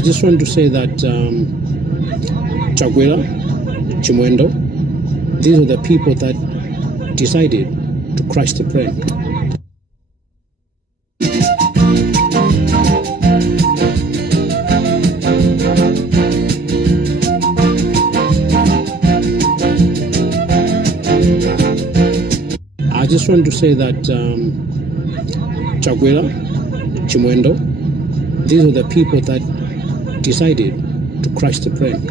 I just want to say that Chakwera, Chimwendo, these are the people that decided to crush the plan. I just want to say that Chakwera, Chimwendo, these are the people that decided to crush the plan.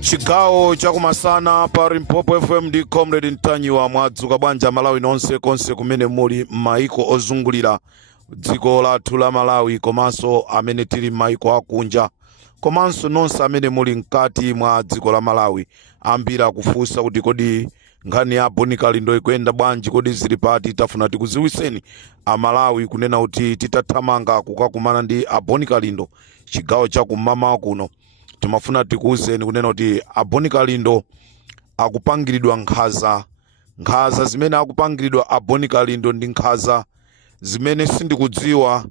Chigawo chakumasana pa Limpopo FM ndi Comrade Ntanyi wa mwadzuka bwanja Malawi nonse konse kumene muli maiko ozungulira dziko lathu la Malawi komanso amene tili maiko akunja komanso nonse amene muli mkati mwa dziko la Malawi ambira kufunsa kuti kodi nkhani ya Boni Kalindo ikuyenda bwanji, kodi zili pati. Tafuna tikuziwiseni Amalawi kunena kuti titathamanga kukakumana ndi Boni Kalindo chigawo chakumama kuno. Timafuna tikuwuzeni kunena kuti Boni Kalindo akupangiridwa nkhaza zimene akupangiridwa Boni Kalindo ndi nkhaza zimene sindikudziwa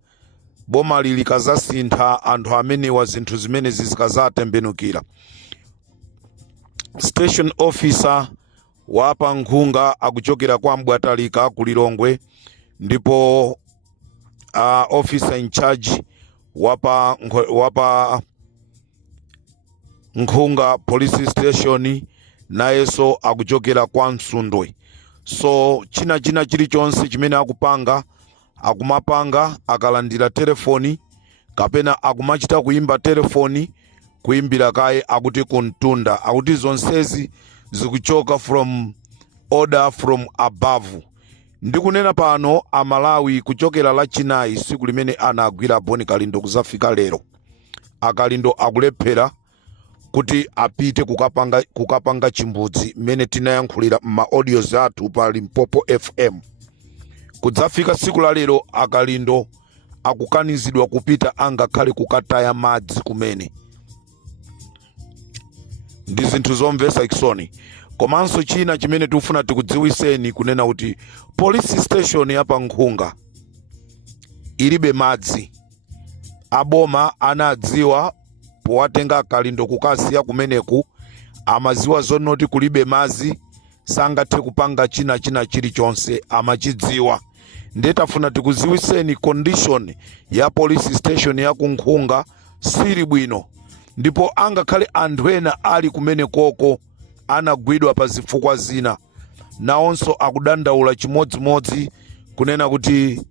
boma lili kazasintha anthu amene wa zinthu zimene zizikazatembenukira. Station officer wapa Nkhunga akuchokera kwa Mbwatalika ku Lilongwe, ndipo officer in charge wapa Nkhunga police station nayeso akuchokera kwa Msundwe. So china chilichonse chimene akupanga akumapanga akalandira telefoni kapena akumachita kuimba telefoni kuimbira kaye akuti kuntunda, akuti zonsezi zikuchoka from order from above. Ndikunena pano Amalawi kuchokera lachinayi siku limene anagwira Boni Kalindo kuzafika lero akalindo akulephera kuti apite kukapanga chimbudzi mmene tinayankhulira ma audios athu pa Limpopo FM. Kudzafika siku la lero akalindo akukanizidwa kupita angakhale kukataya madzi kumene. Ndi zinthu zomvesa chisoni. Komanso china chimene tufuna tikudziwiseni kunena kuti police station yapa Nkhunga ilibe madzi. Aboma anadziwa powatenga akalindo kukasiya kumeneku, amaziwa zonoti kulibe madzi sangathe kupanga china chilichonse amachidziwa. Ndetafuna tikuziwiseni condition ya police station ya ku Nkhunga sili bwino, ndipo angakhale anthu ena ali kumene koko anagwidwa pa zifukwa zina naonso akudandaula chimodzimodzi kunena kuti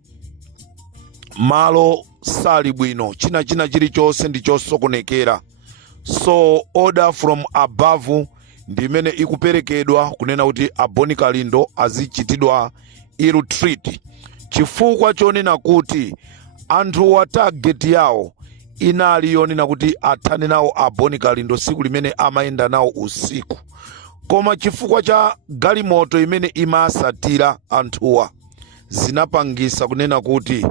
malo sali bwino, china chilichonse ndi chosokonekera. So order from above ndimene ikuperekedwa kunena kuti Boni Kalindo azichitidwa retreat, chifukwa chonena kuti anthu wa target yawo inali yonena kuti athane nawo Boni Kalindo siku limene amayenda nawo usiku, koma chifukwa cha galimoto imene imasatira anthuwa zinapangisa kunena kuti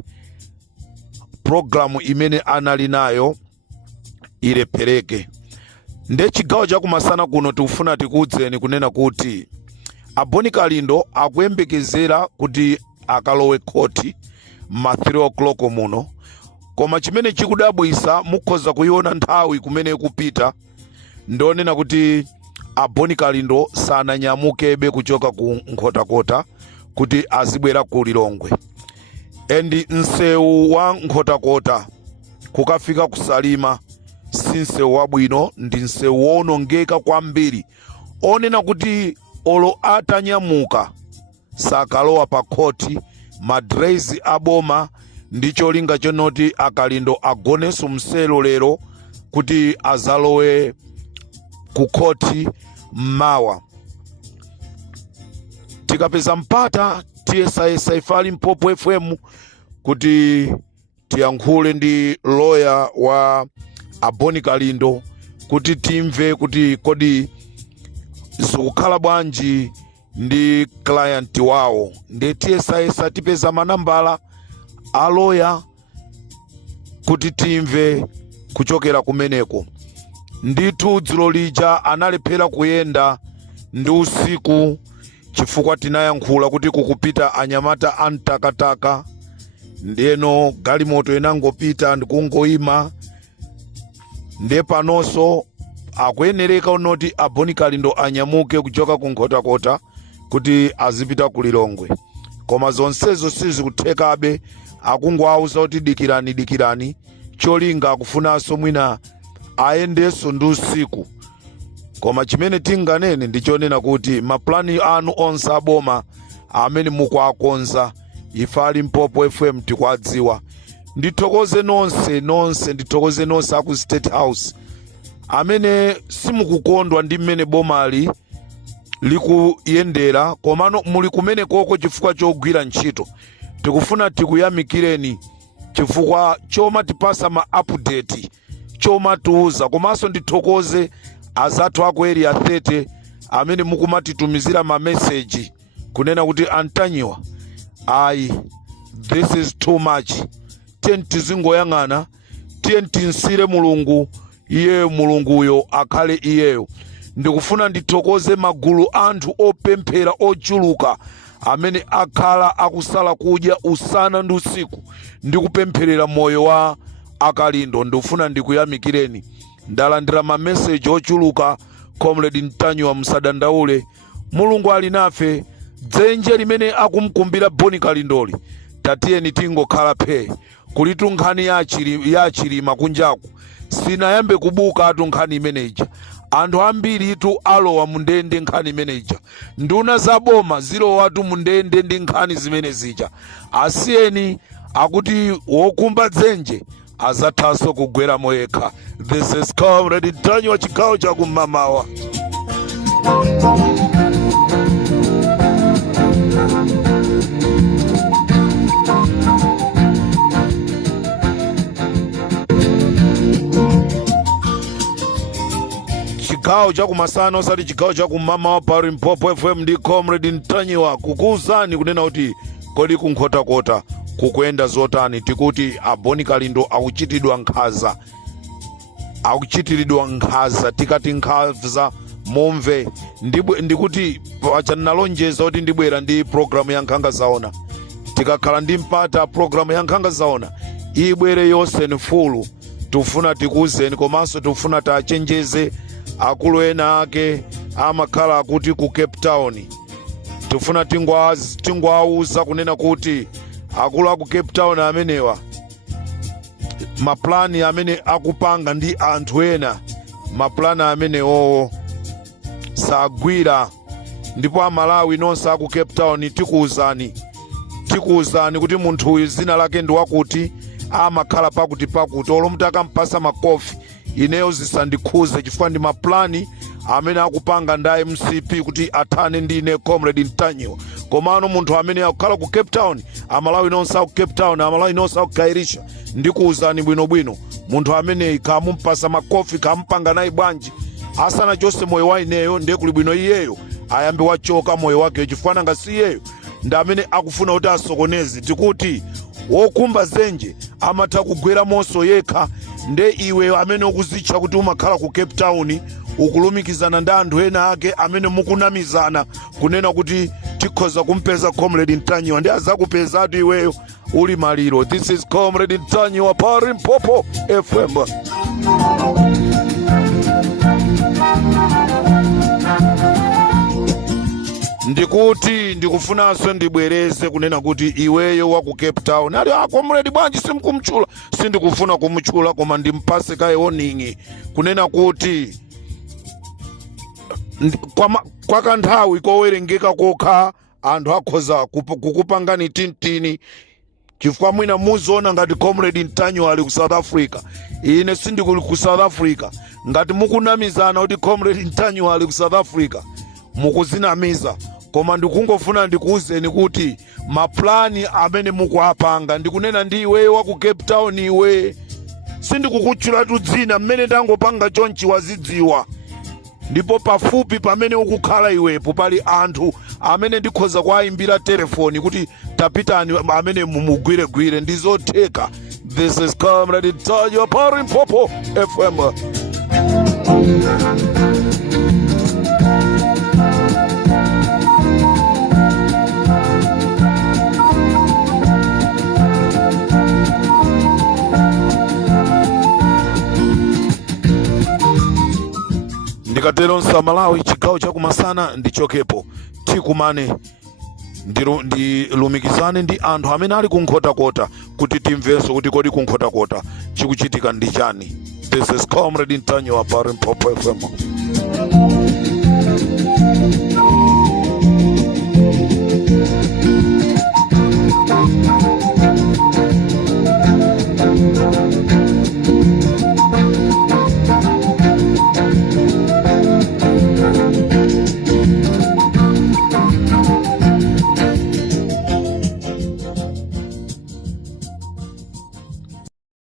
programu imene anali nayo ilephereke. Nde chigawo chakumasana kuno tikufuna tikudzeni kunena kuti Boni Kalindo akuyembekezera kuti akalowe khoti ma 3 o'clock muno, koma chimene chikudabwisa mukhoza kuiona nthawi kumene kupita ndonena kuti Boni Kalindo sananyamukebe kuchoka ku Nkhotakota kuti azibwera ku Lilongwe. Endi msewu wa Nkhotakota kukafika kusalima si msewu wabwino, ndi msewu wonongeka kwambiri onena kuti olo atanyamuka sakalowa pa khoti. Madrezi aboma ndicho linga chonoti akalindo agoneso mselo lero kuti azalowe ku khoti mawa. Tikapeza mpata TSA ifali Limpopo FM kuti tiyankhule ndi lawyer wa Boni Kalindo kuti timve kuti kodi zikukhala bwanji ndi client wawo. Ndi TSA tipeza manambala a lawyer kuti timve kuchokera kumeneko. Ndithu dzulo lija analephera kuyenda ndi usiku chifukwa tinayankhula kuti kukupita anyamata amtakataka, ndiyeno galimoto inangopita ndikungoima. Ndiye panonso akuyenereka unoti Boni Kalindo anyamuke kuchoka ku Nkhotakota kuti azipita ku Lilongwe, koma zonsezo sizikuthekabe. Akungowauza kuti dikirani, cholinga akufunanso mwina ayendenso ndi usiku. Koma chimene tinganene ndichonena kuti maplani anu onse aboma amene mukuakonza ife ali Mpopo FM tikuadziwa. Ndithokoze nonse aku State House amene simukukondwa ndi mmene bomali likuyendera, komano muli kumene koko chifukwa chogwira ntchito. Tikufuna tikuyamikireni chifukwa choma tipasa ma update, choma tuuza. Komanso ndithokoze azathu aku area 30 amene mukumatitumizira ma message kunena kuti Antanyiwa, this is too much. Tieni tizingoyang'ana, tieni tinsire Mulungu, iyeyo Mulunguyo akhale iyeyo. Ndikufuna ndithokoze magulu anthu opemphera ochuluka amene akhala akusala kudya usana ndi usiku ndikupempherera moyo wa Akalindo. Ndikufuna ndikuyamikireni. Ndalandira ma message ochuluka. Comrade Ntanyiwa musadandaule, Mulungu ali nafe. Dzenje limene akumkumbira Boni Kalindoli tatiyeni tingokhala phe kulitu nkhani ya chilima kunjaku sinayambe kubuka atu nkhani imeneja. Anthu ambiri itu alowa mundende nkhani imeneja. Nduna za boma zilowa tu mundende ndi nkhani zimene zija. Asiyeni akuti wokumba dzenje azathaso kugwera moyekha. This is Comrade Ntanyiwa chigawo cha kumamawa. Chigawo cha kumasana osati chigawo cha kumamawa pari Mpopo FM ndi Comrade Ntanyiwa kukuuzani kunena kuti kodi ku Nkhotakota kukuyenda zotani. Tikuti Boni Kalindo akuchitiridwa nkhaza. Tikati nkhaza momve ndikuti pachanalonjeza kuti ndibwera ndi programu ya Nkhanga Zaona. Tikakhala ndi mpata programu ya Nkhanga Zaona ibwere yonse ni fulu. Tufuna tikuuzeni komanso tufuna tachenjeze akulu ena ake amakhala akuti ku Cape Town. Tufuna tingwauza kunena kuti akulu aku Cape Town amenewa maplani amene akupanga ndi anthu ena, maplani amenewo sagwira. Ndipo Amalawi nonse aku Cape Town tikuuzani kuti munthu uyu zina lake ndi wakuti, amakhala pakuti olo mutakampasa makofi ineyo zisandikhuze chifukwa ndi maplani amene akupanga ndi MCP kuti athane ndi ine Comrade Ntanyiwa. Komano munthu amene akukhala ku Cape Town, Amalawi nonse aku Cape Town, Amalawi nonse aku Kairisha, ndikuuzani bwinobwino munthu amene kamumpasa makofi kampanga naye bwanji asana chose moyo wa ineyo ndiye kuli bwino iyeyo ayambe wachoka moyo wake chifukwa nanga si iyeyo ndi amene akufuna kuti asokoneze. Tikuti wokumba dzenje amatha kugwera monso yekha. Nde iwe amene ukuzitcha kuti umakhala ku Cape Town ukulumikizana ndi anthu ena ake amene mukunamizana kunena kuti tikhoza kumpeza Comrade Ntanyiwa, ndi azakupezatu iweyo uli maliro. This is Comrade Ntanyiwa pari Mpopo FM. Ndikuti ndikufunanso ndibwereze kunena kuti iweyo wa ku Cape Town ali Comrade bwanji simkumchula, sindikufuna kumchula koma ndimpase kaye warning kunena kuti kwa kanthawi kowerengeka kokha anthu akhoza kukupangani tintini chifukwa mwina muzoona ngati Comrade Ntanyiwa ali ku South Africa. Ine sindikuli ku South Africa. Ngati mukunamizana kuti Comrade Ntanyiwa ali ku South Africa mukuzinamiza. Koma ndikungofuna ndikuuzeni kuti maplani amene mukuapanga ndikunena ndi iweyo wa ku Cape Town. Iwe sindikukutchula tu dzina mmene ndangopanga chonchi wazidziwa. Ndipo pafupi pamene ukukhala iwepo pali anthu amene ndikhoza kuayimbira telefoni kuti tapitani amene mumugwiregwire ndizotheka. This is Comrade Ntanyiwa pari Mpopo FM. lero msamalawi chigawo chakumasana ndichokepo tikumane ndilumikizane ndi anthu amene ali kunkhotakota kuti timvenso kuti kodi kunkhotakota chikuchitika ndi chani. This is Comrade Ntanyo wa Mphamvu FM.